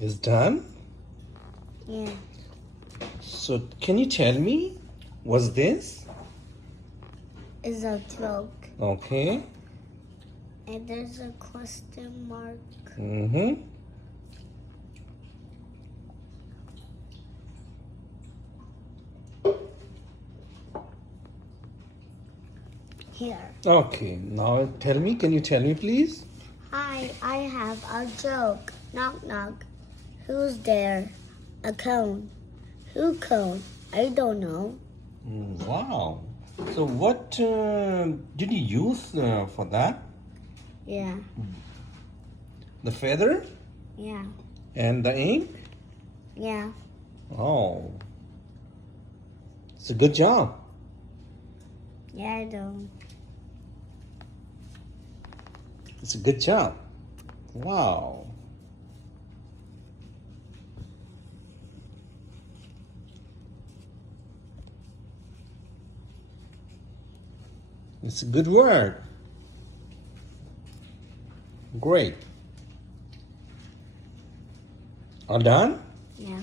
Is done? Yeah. So can you tell me, what's this? Is a joke. Okay. And there's a question mark. Mm-hmm. Here. Okay, now can you tell me please? Hi, I have a joke. Knock knock. Who's there? A cone. Who cone? I don't know. Wow. So what did you use for that? Yeah. The feather Yeah. and the ink? Yeah. Oh, it's a good job. Yeah, I do. It's a good job. Wow. It's a good work. Great. All done? Yeah.